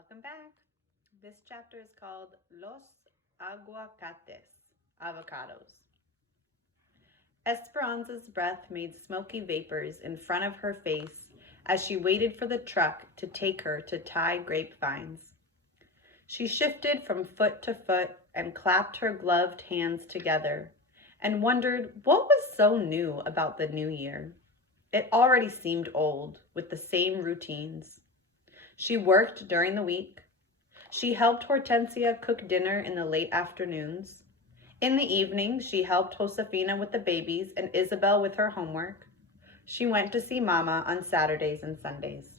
Welcome back. This chapter is called Los Aguacates, Avocados. Esperanza's breath made smoky vapors in front of her face as she waited for the truck to take her to Thai grapevines. She shifted from foot to foot and clapped her gloved hands together and wondered what was so new about the new year. It already seemed old, with the same routines. She worked during the week. She helped Hortensia cook dinner in the late afternoons. In the evening, she helped Josefina with the babies and Isabel with her homework. She went to see Mama on Saturdays and Sundays.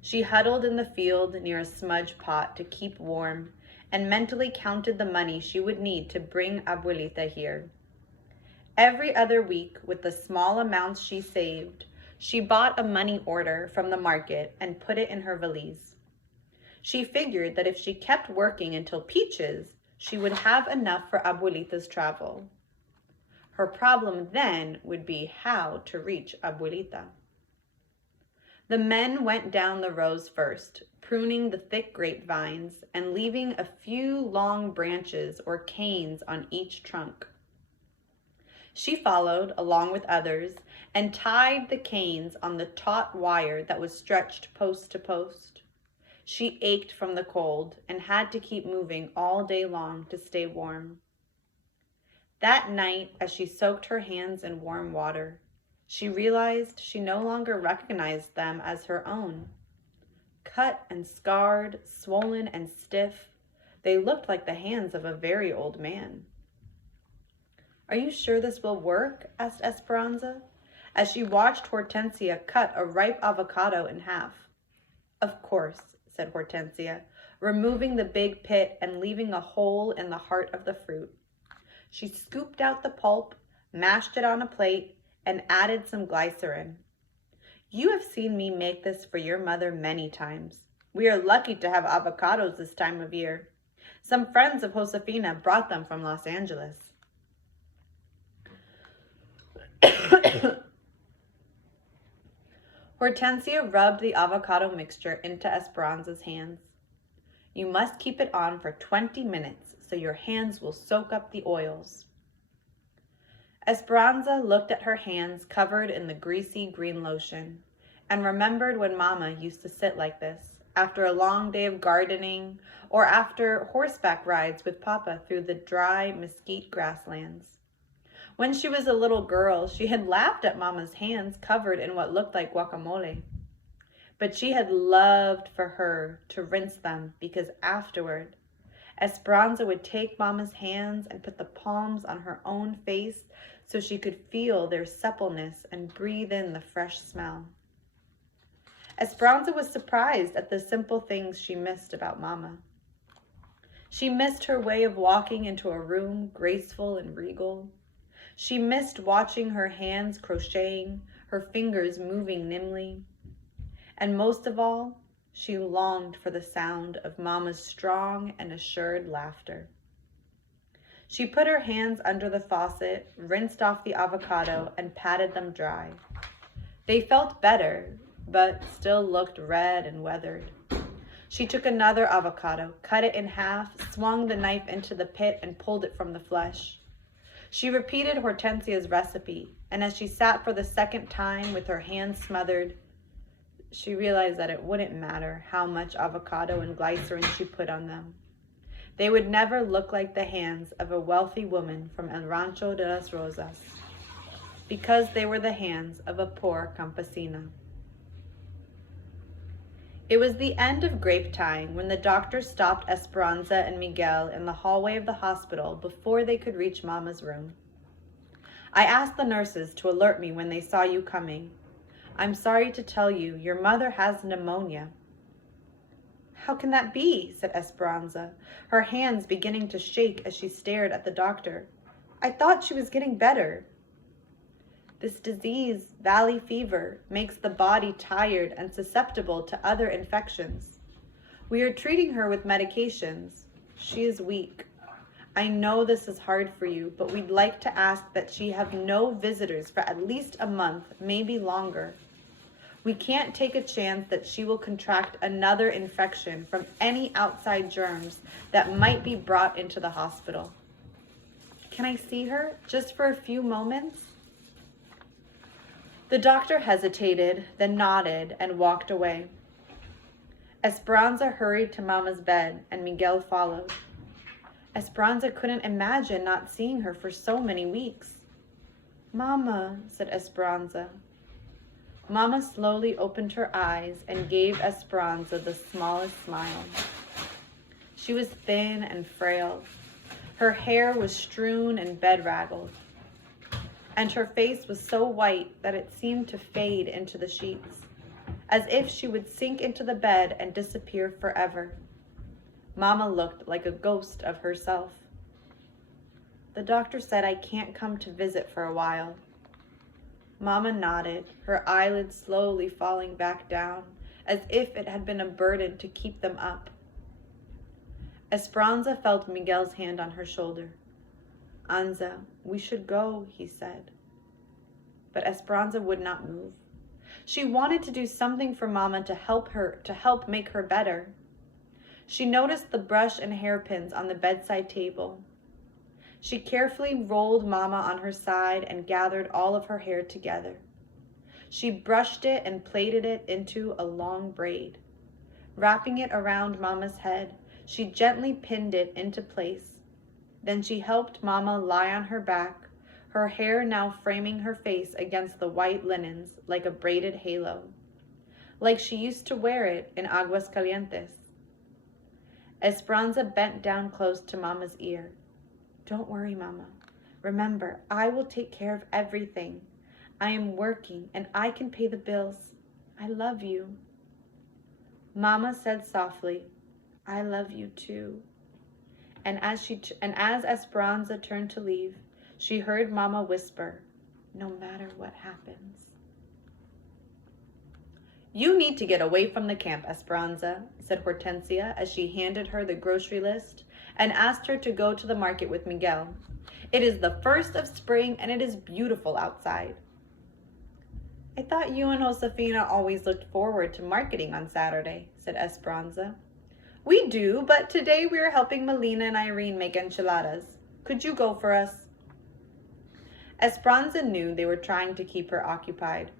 She huddled in the field near a smudge pot to keep warm and mentally counted the money she would need to bring Abuelita here. Every other week, with the small amounts she saved, she bought a money order from the market and put it in her valise. She figured that if she kept working until Peaches, she would have enough for Abuelita's travel. Her problem then would be how to reach Abuelita. The men went down the rows first, pruning the thick grapevines and leaving a few long branches or canes on each trunk. She followed, along with others, and tied the canes on the taut wire that was stretched post to post. She ached from the cold and had to keep moving all day long to stay warm. That night, as she soaked her hands in warm water, she realized she no longer recognized them as her own. Cut and scarred, swollen and stiff, they looked like the hands of a very old man. "Are you sure this will work?" asked Esperanza, as she watched Hortensia cut a ripe avocado in half. "Of course," said Hortensia, removing the big pit and leaving a hole in the heart of the fruit. She scooped out the pulp, mashed it on a plate, and added some glycerin. "You have seen me make this for your mother many times. We are lucky to have avocados this time of year. Some friends of Josefina brought them from Los Angeles." Hortensia rubbed the avocado mixture into Esperanza's hands. "You must keep it on for 20 minutes so your hands will soak up the oils." Esperanza looked at her hands covered in the greasy green lotion and remembered when Mama used to sit like this after a long day of gardening or after horseback rides with Papa through the dry mesquite grasslands. When she was a little girl, she had laughed at Mama's hands covered in what looked like guacamole. But she had loved for her to rinse them because afterward, Esperanza would take Mama's hands and put the palms on her own face so she could feel their suppleness and breathe in the fresh smell. Esperanza was surprised at the simple things she missed about Mama. She missed her way of walking into a room graceful and regal. She missed watching her hands crocheting, her fingers moving nimbly. And most of all, she longed for the sound of Mama's strong and assured laughter. She put her hands under the faucet, rinsed off the avocado, and patted them dry. They felt better, but still looked red and weathered. She took another avocado, cut it in half, swung the knife into the pit, and pulled it from the flesh. She repeated Hortensia's recipe, and as she sat for the second time with her hands smothered, she realized that it wouldn't matter how much avocado and glycerin she put on them. They would never look like the hands of a wealthy woman from El Rancho de las Rosas, because they were the hands of a poor campesina. It was the end of grape tying when the doctor stopped Esperanza and Miguel in the hallway of the hospital before they could reach Mama's room. "I asked the nurses to alert me when they saw you coming. I'm sorry to tell you, your mother has pneumonia." "How can that be?" said Esperanza, her hands beginning to shake as she stared at the doctor. "I thought she was getting better." "This disease, valley fever, makes the body tired and susceptible to other infections. We are treating her with medications. She is weak. I know this is hard for you, but we'd like to ask that she have no visitors for at least a month, maybe longer. We can't take a chance that she will contract another infection from any outside germs that might be brought into the hospital. Can I see her just for a few moments? The doctor hesitated, then nodded and walked away. Esperanza hurried to Mama's bed and Miguel followed. Esperanza couldn't imagine not seeing her for so many weeks. "Mama," said Esperanza. Mama slowly opened her eyes and gave Esperanza the smallest smile. She was thin and frail. Her hair was strewn and bedraggled, and her face was so white that it seemed to fade into the sheets, as if she would sink into the bed and disappear forever. Mama looked like a ghost of herself. "The doctor said I can't come to visit for a while." Mama nodded, her eyelids slowly falling back down, as if it had been a burden to keep them up. Esperanza felt Miguel's hand on her shoulder. "Anza, we should go," he said. But Esperanza would not move. She wanted to do something for Mama to help make her better. She noticed the brush and hairpins on the bedside table. She carefully rolled Mama on her side and gathered all of her hair together. She brushed it and plaited it into a long braid. Wrapping it around Mama's head, she gently pinned it into place. Then she helped Mama lie on her back, her hair now framing her face against the white linens like a braided halo, like she used to wear it in Aguascalientes. Esperanza bent down close to Mama's ear. "Don't worry, Mama. Remember, I will take care of everything. I am working and I can pay the bills. I love you." Mama said softly, "I love you too." And as Esperanza turned to leave, she heard Mama whisper, "No matter what happens." "You need to get away from the camp, Esperanza," said Hortensia as she handed her the grocery list and asked her to go to the market with Miguel. "It is the 1st of spring and it is beautiful outside." "I thought you and Josefina always looked forward to marketing on Saturday," said Esperanza. "We do, but today we are helping Melina and Irene make enchiladas. Could you go for us?" Esperanza knew they were trying to keep her occupied.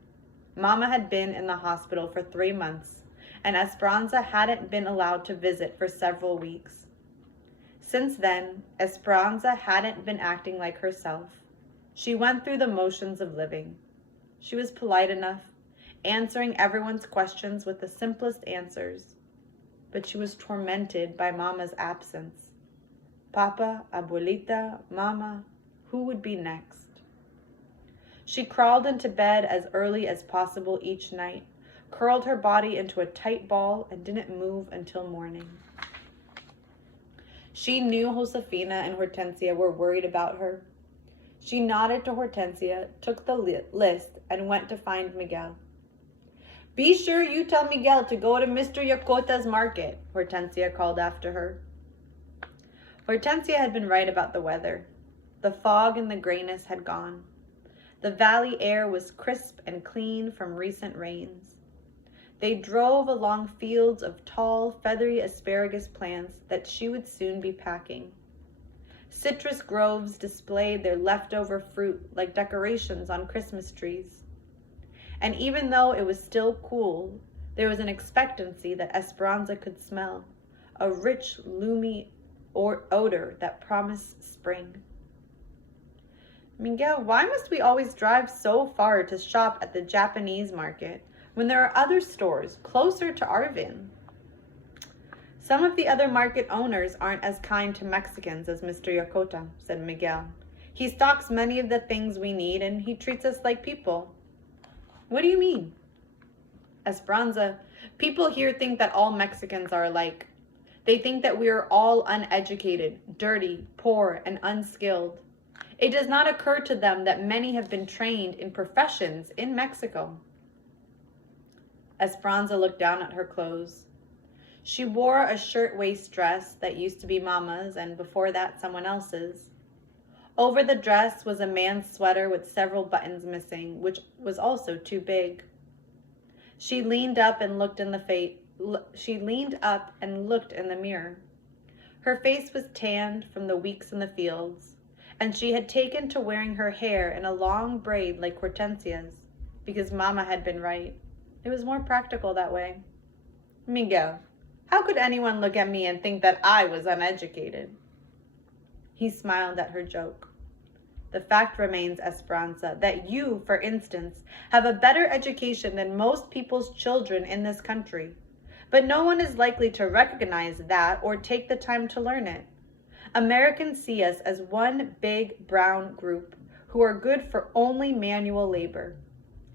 Mama had been in the hospital for 3 months, and Esperanza hadn't been allowed to visit for several weeks. Since then, Esperanza hadn't been acting like herself. She went through the motions of living. She was polite enough, answering everyone's questions with the simplest answers. But she was tormented by Mama's absence. Papa, Abuelita, Mama, who would be next? She crawled into bed as early as possible each night, curled her body into a tight ball, and didn't move until morning. She knew Josefina and Hortensia were worried about her. She nodded to Hortensia, took the list, and went to find Miguel. "Be sure you tell Miguel to go to Mr. Yacota's market," Hortensia called after her. Hortensia had been right about the weather. The fog and the grayness had gone. The valley air was crisp and clean from recent rains. They drove along fields of tall, feathery asparagus plants that she would soon be packing. Citrus groves displayed their leftover fruit like decorations on Christmas trees. And even though it was still cool, there was an expectancy that Esperanza could smell, a rich, loomy odor that promised spring. "Miguel, why must we always drive so far to shop at the Japanese market when there are other stores closer to Arvin?" "Some of the other market owners aren't as kind to Mexicans as Mr. Yacota," said Miguel. "He stocks many of the things we need and he treats us like people." "What do you mean?" "Esperanza, people here think that all Mexicans are alike. They think that we are all uneducated, dirty, poor, and unskilled. It does not occur to them that many have been trained in professions in Mexico." Esperanza looked down at her clothes. She wore a shirtwaist dress that used to be Mama's and before that someone else's. Over the dress was a man's sweater with several buttons missing, which was also too big. She leaned up and looked in the mirror. Her face was tanned from the weeks in the fields, and she had taken to wearing her hair in a long braid like Hortensia's, because Mama had been right. It was more practical that way. Miguel, how could anyone look at me and think that I was uneducated? He smiled at her joke. The fact remains, Esperanza, that you, for instance, have a better education than most people's children in this country. But no one is likely to recognize that or take the time to learn it. Americans see us as one big brown group who are good for only manual labor.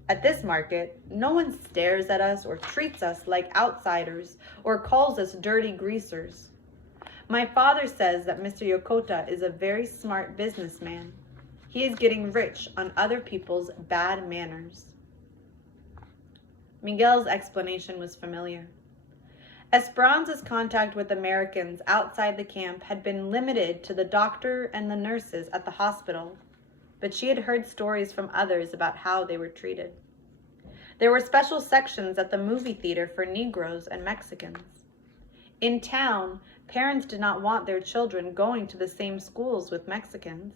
At this market, no one stares at us or treats us like outsiders or calls us dirty greasers. My father says that Mr. Yokota is a very smart businessman. He is getting rich on other people's bad manners. Miguel's explanation was familiar. Esperanza's contact with Americans outside the camp had been limited to the doctor and the nurses at the hospital, but she had heard stories from others about how they were treated. There were special sections at the movie theater for Negroes and Mexicans. In town, parents did not want their children going to the same schools with Mexicans.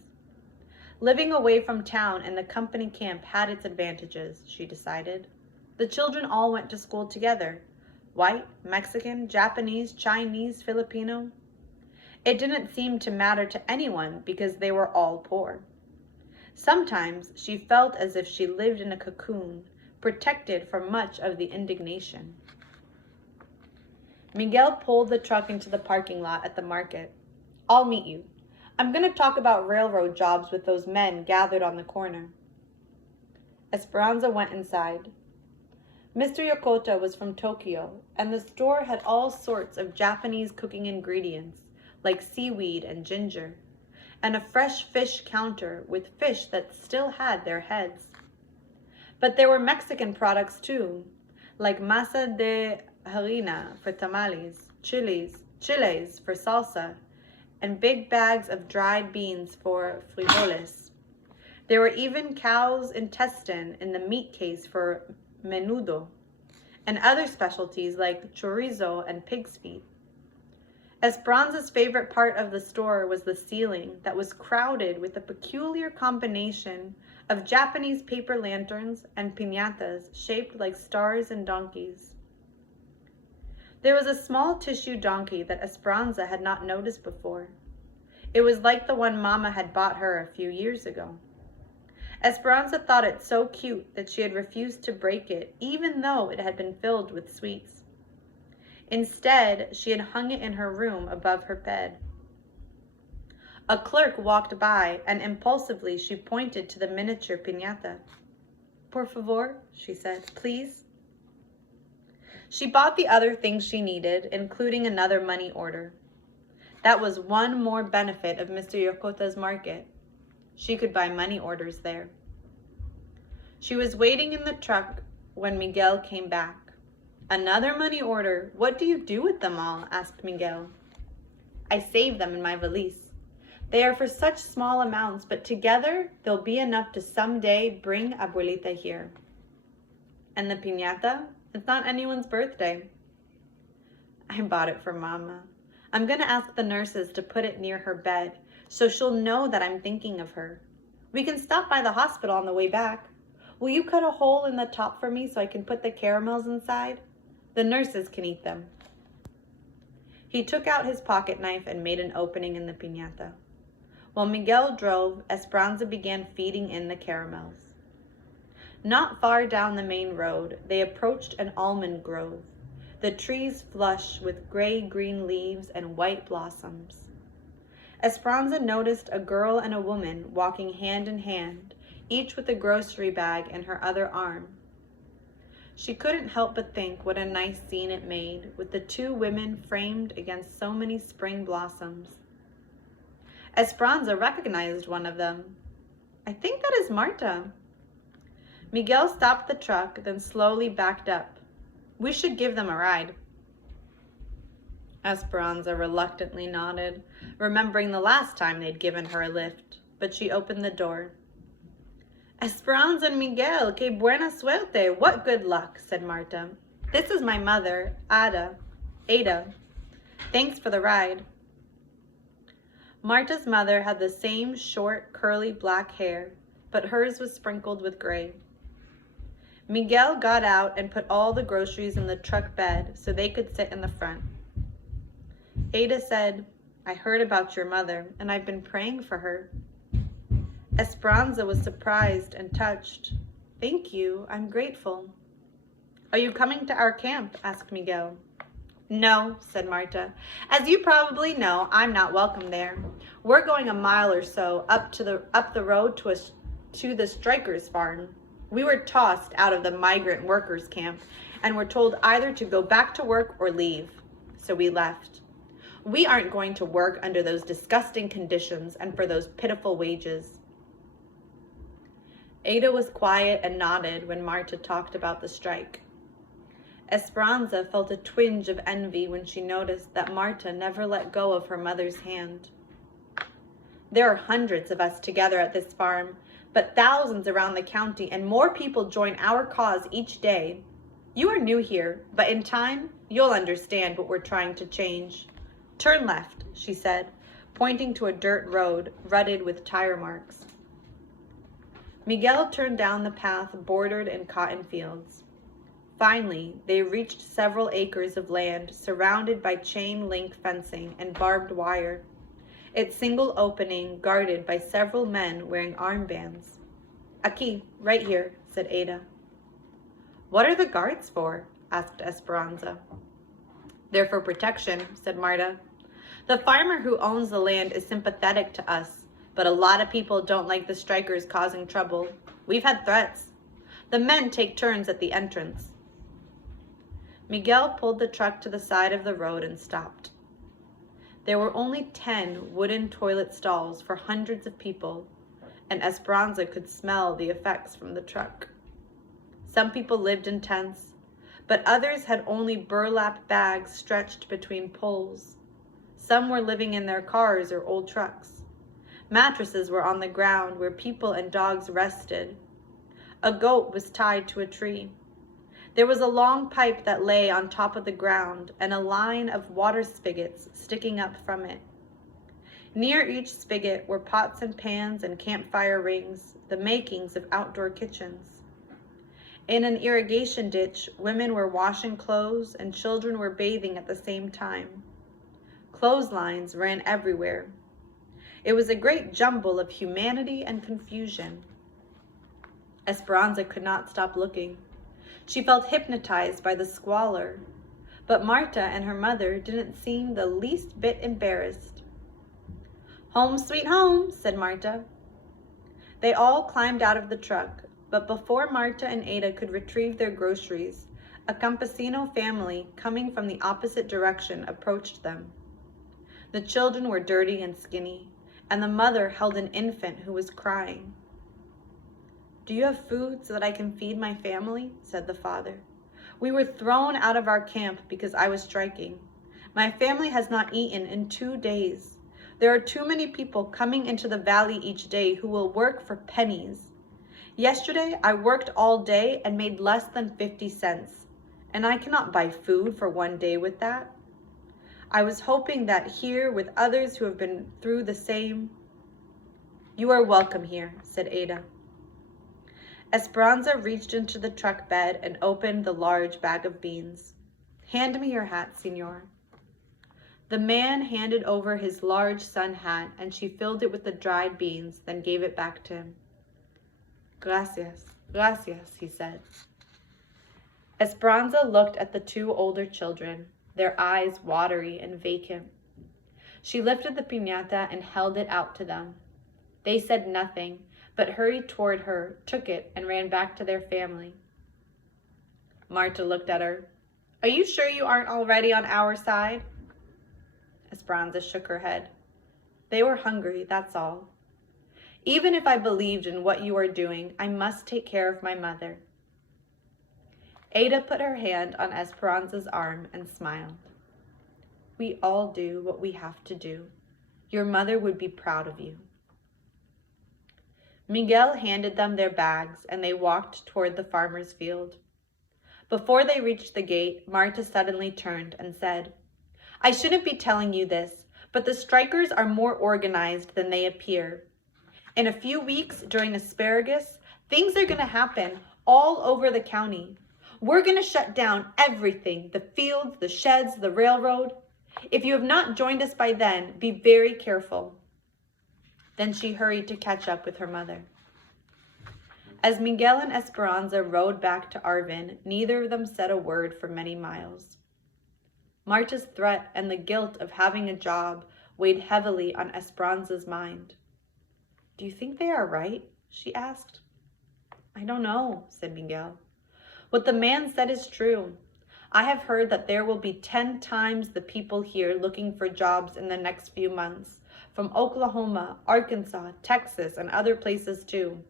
Living away from town in the company camp had its advantages, she decided. The children all went to school together. White, Mexican, Japanese, Chinese, Filipino. It didn't seem to matter to anyone because they were all poor. Sometimes she felt as if she lived in a cocoon, protected from much of the indignation. Miguel pulled the truck into the parking lot at the market. I'll meet you. I'm going to talk about railroad jobs with those men gathered on the corner. Esperanza went inside. Mr. Yokota was from Tokyo, and the store had all sorts of Japanese cooking ingredients, like seaweed and ginger, and a fresh fish counter with fish that still had their heads. But there were Mexican products too, like masa de harina for tamales, chiles for salsa, and big bags of dried beans for frijoles. There were even cow's intestine in the meat case for menudo, and other specialties like chorizo and pig's feet. Esperanza's favorite part of the store was the ceiling that was crowded with a peculiar combination of Japanese paper lanterns and piñatas shaped like stars and donkeys. There was a small tissue donkey that Esperanza had not noticed before. It was like the one Mama had bought her a few years ago. Esperanza thought it so cute that she had refused to break it, even though it had been filled with sweets. Instead, she had hung it in her room above her bed. A clerk walked by, and impulsively she pointed to the miniature piñata. Por favor, she said, please. She bought the other things she needed, including another money order. That was one more benefit of Mr. Yokota's market. She could buy money orders there. She was waiting in the truck when Miguel came back. Another money order? What do you do with them all? Asked Miguel. I save them in my valise. They are for such small amounts, but together they'll be enough to someday bring Abuelita here. And the piñata? It's not anyone's birthday. I bought it for Mama. I'm going to ask the nurses to put it near her bed, so she'll know that I'm thinking of her. We can stop by the hospital on the way back. Will you cut a hole in the top for me so I can put the caramels inside? The nurses can eat them. He took out his pocket knife and made an opening in the piñata. While Miguel drove, Esperanza began feeding in the caramels. Not far down the main road, they approached an almond grove, the trees flush with gray-green leaves and white blossoms. Esperanza noticed a girl and a woman walking hand in hand, each with a grocery bag in her other arm. She couldn't help but think what a nice scene it made, with the two women framed against so many spring blossoms. Esperanza recognized one of them. I think that is Marta. Miguel stopped the truck, then slowly backed up. We should give them a ride. Esperanza reluctantly nodded, remembering the last time they'd given her a lift, but she opened the door. Esperanza and Miguel, que buena suerte. What good luck, said Marta. This is my mother, Ada. Thanks for the ride. Marta's mother had the same short, curly black hair, but hers was sprinkled with gray. Miguel got out and put all the groceries in the truck bed so they could sit in the front. Ada said, I heard about your mother, and I've been praying for her. Esperanza was surprised and touched. Thank you, I'm grateful. Are you coming to our camp? Asked Miguel. No, said Marta. As you probably know, I'm not welcome there. We're going a mile or so up the road to the strikers' farm. We were tossed out of the migrant workers' camp and were told either to go back to work or leave. So we left. We aren't going to work under those disgusting conditions and for those pitiful wages. Ada was quiet and nodded when Marta talked about the strike. Esperanza felt a twinge of envy when she noticed that Marta never let go of her mother's hand. There are hundreds of us together at this farm, but thousands around the county, and more people join our cause each day. You are new here, but in time, you'll understand what we're trying to change. Turn left, she said, pointing to a dirt road rutted with tire marks. Miguel turned down the path bordered in cotton fields. Finally, they reached several acres of land surrounded by chain-link fencing and barbed wire, its single opening guarded by several men wearing armbands. Aquí, right here, said Ada. What are the guards for? Asked Esperanza. They're for protection, said Marta. The farmer who owns the land is sympathetic to us, but a lot of people don't like the strikers causing trouble. We've had threats. The men take turns at the entrance. Miguel pulled the truck to the side of the road and stopped. There were only 10 wooden toilet stalls for hundreds of people, and Esperanza could smell the effects from the truck. Some people lived in tents, but others had only burlap bags stretched between poles. Some were living in their cars or old trucks. Mattresses were on the ground where people and dogs rested. A goat was tied to a tree. There was a long pipe that lay on top of the ground and a line of water spigots sticking up from it. Near each spigot were pots and pans and campfire rings, the makings of outdoor kitchens. In an irrigation ditch, women were washing clothes and children were bathing at the same time. Clotheslines ran everywhere. It was a great jumble of humanity and confusion. Esperanza could not stop looking. She felt hypnotized by the squalor, but Marta and her mother didn't seem the least bit embarrassed. Home sweet home, said Marta. They all climbed out of the truck, but before Marta and Ada could retrieve their groceries, a campesino family coming from the opposite direction approached them. The children were dirty and skinny, and the mother held an infant who was crying. Do you have food so that I can feed my family? Said the father. We were thrown out of our camp because I was striking. My family has not eaten in 2 days. There are too many people coming into the valley each day who will work for pennies. Yesterday, I worked all day and made less than 50 cents, and I cannot buy food for 1 day with that. I was hoping that here, with others who have been through the same. You are welcome here, said Ada. Esperanza reached into the truck bed and opened the large bag of beans. Hand me your hat, senor. The man handed over his large sun hat, and she filled it with the dried beans, then gave it back to him. Gracias, gracias, he said. Esperanza looked at the 2 older children, their eyes watery and vacant. She lifted the piñata and held it out to them. They said nothing, but hurried toward her, took it, and ran back to their family. Marta looked at her. Are you sure you aren't already on our side? Esperanza shook her head. They were hungry, that's all. Even if I believed in what you are doing, I must take care of my mother. Ada put her hand on Esperanza's arm and smiled. We all do what we have to do. Your mother would be proud of you. Miguel handed them their bags, and they walked toward the farmer's field. Before they reached the gate, Marta suddenly turned and said, "I shouldn't be telling you this, but the strikers are more organized than they appear. In a few weeks, during asparagus, things are going to happen all over the county. We're going to shut down everything, the fields, the sheds, the railroad. If you have not joined us by then, be very careful." Then she hurried to catch up with her mother. As Miguel and Esperanza rode back to Arvin, neither of them said a word for many miles. Marta's threat and the guilt of having a job weighed heavily on Esperanza's mind. "Do you think they are right?" she asked. "I don't know," said Miguel. "What the man said is true. I have heard that there will be 10 times the people here looking for jobs in the next few months, from Oklahoma, Arkansas, Texas, and other places too.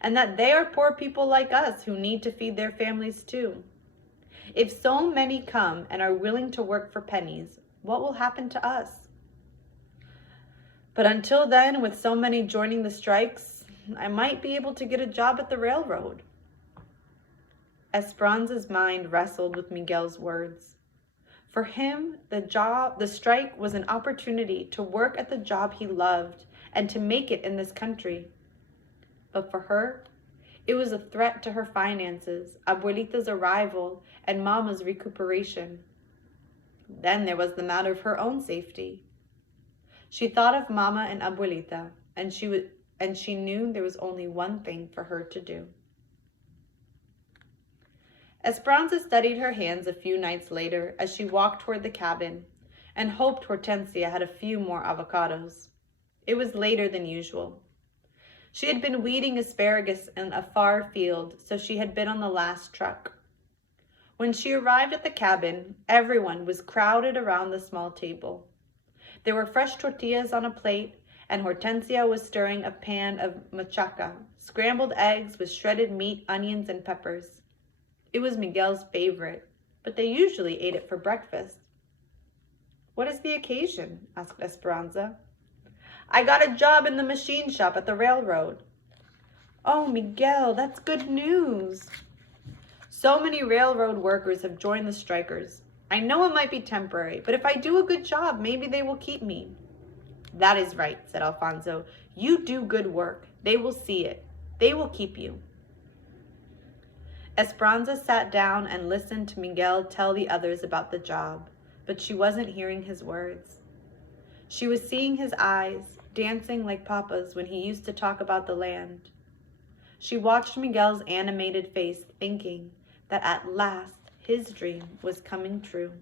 And that they are poor people like us who need to feed their families too. If so many come and are willing to work for pennies, what will happen to us? But until then, with so many joining the strikes, I might be able to get a job at the railroad." Esperanza's mind wrestled with Miguel's words. For him, the strike was an opportunity to work at the job he loved and to make it in this country. But for her, it was a threat to her finances, Abuelita's arrival, and Mama's recuperation. Then there was the matter of her own safety. She thought of Mama and Abuelita, and she knew there was only one thing for her to do. Esperanza studied her hands a few nights later as she walked toward the cabin and hoped Hortensia had a few more avocados. It was later than usual. She had been weeding asparagus in a far field, so she had been on the last truck. When she arrived at the cabin, everyone was crowded around the small table. There were fresh tortillas on a plate, and Hortensia was stirring a pan of machaca, scrambled eggs with shredded meat, onions, and peppers. It was Miguel's favorite, but they usually ate it for breakfast. "What is the occasion?" asked Esperanza. "I got a job in the machine shop at the railroad." "Oh, Miguel, that's good news." "So many railroad workers have joined the strikers. I know it might be temporary, but if I do a good job, maybe they will keep me." "That is right," said Alfonso. "You do good work. They will see it. They will keep you." Esperanza sat down and listened to Miguel tell the others about the job, but she wasn't hearing his words. She was seeing his eyes, dancing like Papa's when he used to talk about the land. She watched Miguel's animated face, thinking that at last his dream was coming true.